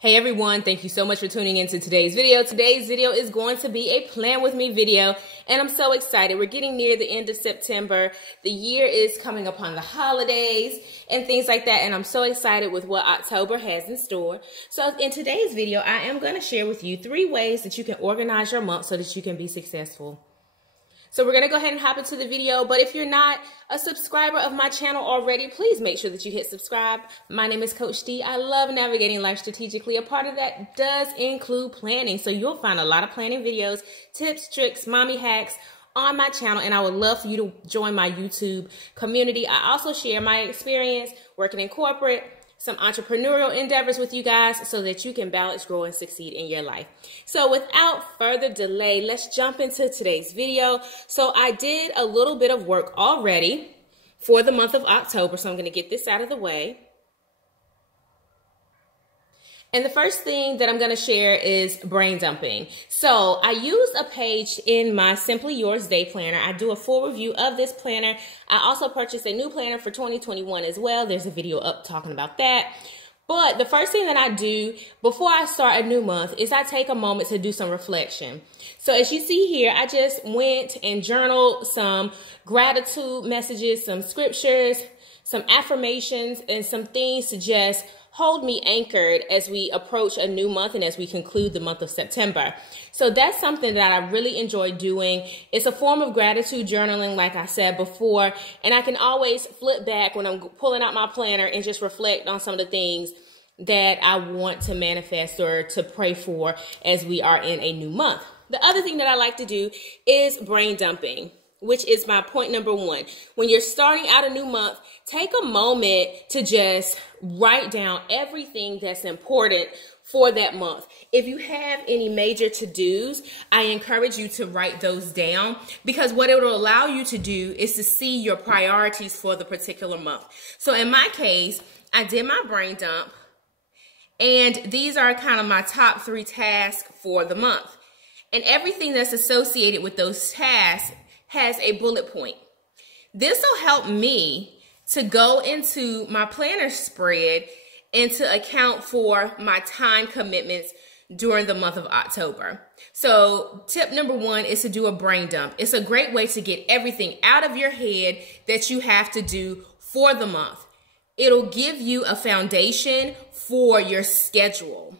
Hey everyone, thank you so much for tuning into today's video. Today's video is going to be a plan with me video, and I'm so excited. We're getting near the end of September. The year is coming upon the holidays and things like that, and I'm so excited with what October has in store. So in today's video, I am going to share with you 3 ways that you can organize your month so that you can be successful. So we're going to go ahead and hop into the video, but if you're not a subscriber of my channel already, please make sure that you hit subscribe. My name is Coach D. I love navigating life strategically. A part of that does include planning, so you'll find a lot of planning videos, tips, tricks, mommy hacks on my channel, and I would love for you to join my YouTube community. I also share my experience working in corporate, some entrepreneurial endeavors with you guys so that you can balance, grow, and succeed in your life. So without further delay, let's jump into today's video. So I did a little bit of work already for the month of October, so I'm going to get this out of the way. And the first thing that I'm going to share is brain dumping. So I use a page in my Simply Yours Day Planner. I do a full review of this planner. I also purchased a new planner for 2021 as well. There's a video up talking about that. But the first thing that I do before I start a new month is I take a moment to do some reflection. So as you see here, I just went and journaled some gratitude messages, some scriptures, some affirmations, and some things to just hold me anchored as we approach a new month and as we conclude the month of September. So that's something that I really enjoy doing. It's a form of gratitude journaling, like I said before, and I can always flip back when I'm pulling out my planner and just reflect on some of the things that I want to manifest or to pray for as we are in a new month. The other thing that I like to do is brain dumping, which is my point number 1. When you're starting out a new month, take a moment to just write down everything that's important for that month. If you have any major to-dos, I encourage you to write those down, because what it will allow you to do is to see your priorities for the particular month. So in my case, I did my brain dump, and these are kind of my top 3 tasks for the month. And everything that's associated with those tasks has a bullet point. This will help me to go into my planner spread and to account for my time commitments during the month of October. So tip number 1 is to do a brain dump. It's a great way to get everything out of your head that you have to do for the month. It'll give you a foundation for your schedule.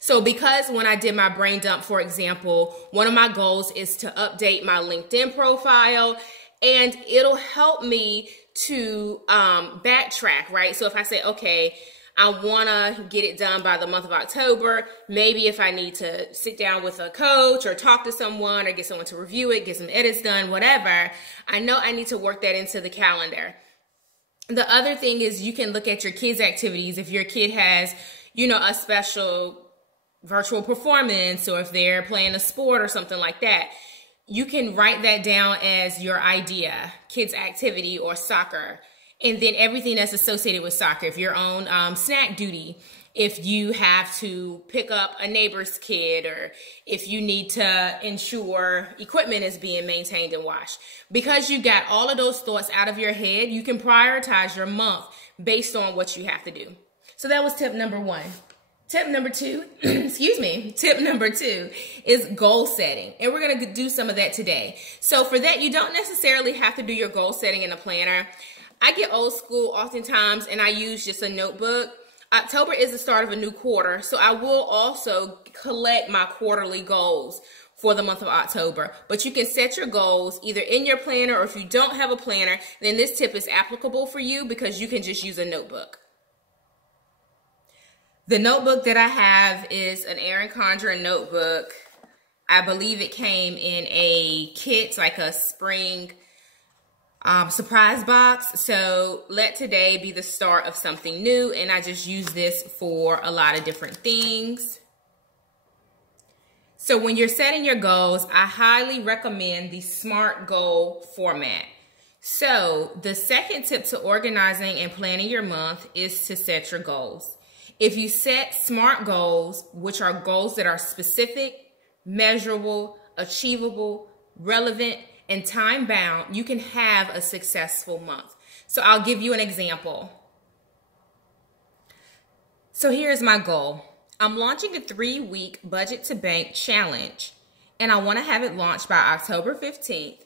So because when I did my brain dump, for example, one of my goals is to update my LinkedIn profile, and it'll help me to backtrack, right? So if I say, okay, I want to get it done by the month of October, maybe if I need to sit down with a coach or talk to someone or get someone to review it, get some edits done, whatever, I know I need to work that into the calendar. The other thing is you can look at your kids' activities. If your kid has, a special virtual performance, or if they're playing a sport or something like that, you can write that down as your idea, kids activity or soccer, and then everything that's associated with soccer. If you're on snack duty, if you have to pick up a neighbor's kid, or if you need to ensure equipment is being maintained and washed. Because you got all of those thoughts out of your head, you can prioritize your month based on what you have to do. So that was tip number 1. Tip number 2, tip number 2 is goal setting. And we're going to do some of that today. So for that, you don't necessarily have to do your goal setting in a planner. I get old school oftentimes, and I use just a notebook. October is the start of a new quarter, so I will also collect my quarterly goals for the month of October. But you can set your goals either in your planner, or if you don't have a planner, then this tip is applicable for you because you can just use a notebook. The notebook that I have is an Erin Condren notebook. I believe it came in a kit, like a spring surprise box. So let today be the start of something new, and I just use this for a lot of different things. So when you're setting your goals, I highly recommend the SMART goal format. So the second tip to organizing and planning your month is to set your goals. If you set SMART goals, which are goals that are specific, measurable, achievable, relevant, and time-bound, you can have a successful month. So I'll give you an example. So here's my goal. I'm launching a 3-week Budget to Bank challenge, and I want to have it launched by October 15th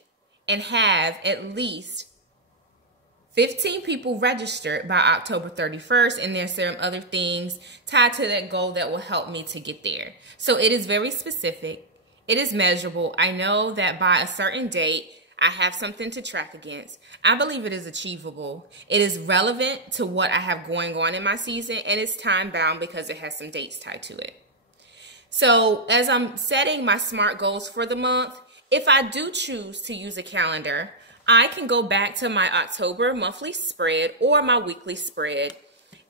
and have at least 15 people registered by October 31st, and there's some other things tied to that goal that will help me to get there. So it is very specific. It is measurable. I know that by a certain date, I have something to track against. I believe it is achievable. It is relevant to what I have going on in my season, and it's time bound because it has some dates tied to it. So as I'm setting my SMART goals for the month, if I do choose to use a calendar, I can go back to my October monthly spread or my weekly spread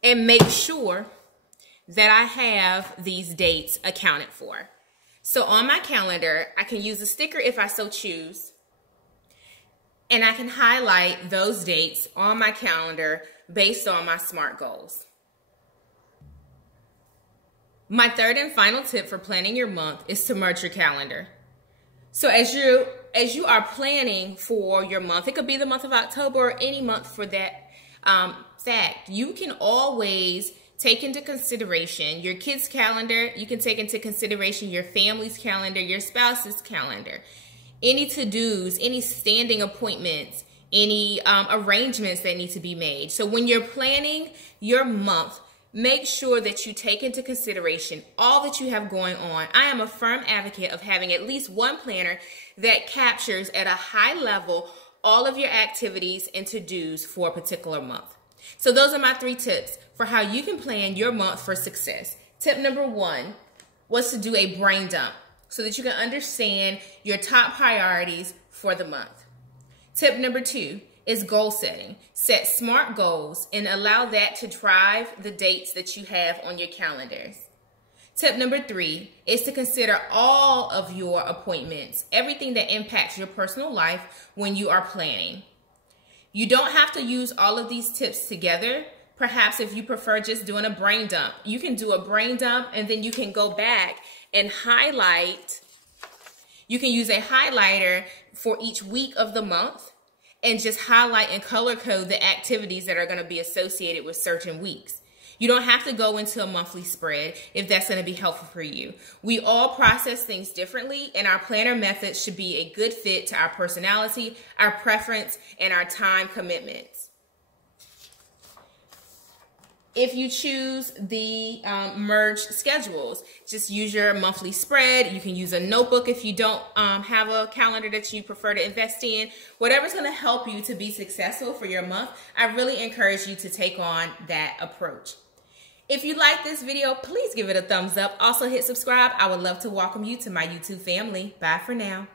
and make sure that I have these dates accounted for. So on my calendar, I can use a sticker if I so choose, and I can highlight those dates on my calendar based on my SMART goals. My third and final tip for planning your month is to merge your calendar. So as you are planning for your month, it could be the month of October or any month for that fact, you can always take into consideration your kids' calendar. You can take into consideration your family's calendar, your spouse's calendar, any to-dos, any standing appointments, any arrangements that need to be made. So when you're planning your month, make sure that you take into consideration all that you have going on. I am a firm advocate of having at least one planner that captures at a high level all of your activities and to-dos for a particular month. So those are my 3 tips for how you can plan your month for success. Tip number 1 was to do a brain dump so that you can understand your top priorities for the month. Tip number 2 is goal setting. Set SMART goals and allow that to drive the dates that you have on your calendars. Tip number 3 is to consider all of your appointments, everything that impacts your personal life when you are planning. You don't have to use all of these tips together. Perhaps if you prefer just doing a brain dump, you can do a brain dump and then you can go back and highlight. You can use a highlighter for each week of the month and just highlight and color code the activities that are going to be associated with certain weeks. You don't have to go into a monthly spread if that's going to be helpful for you. We all process things differently, and our planner method should be a good fit to our personality, our preference, and our time commitments. If you choose the merged schedules, just use your monthly spread. You can use a notebook if you don't have a calendar that you prefer to invest in. Whatever's going to help you to be successful for your month, I really encourage you to take on that approach. If you like this video, please give it a thumbs up. Also hit subscribe. I would love to welcome you to my YouTube family. Bye for now.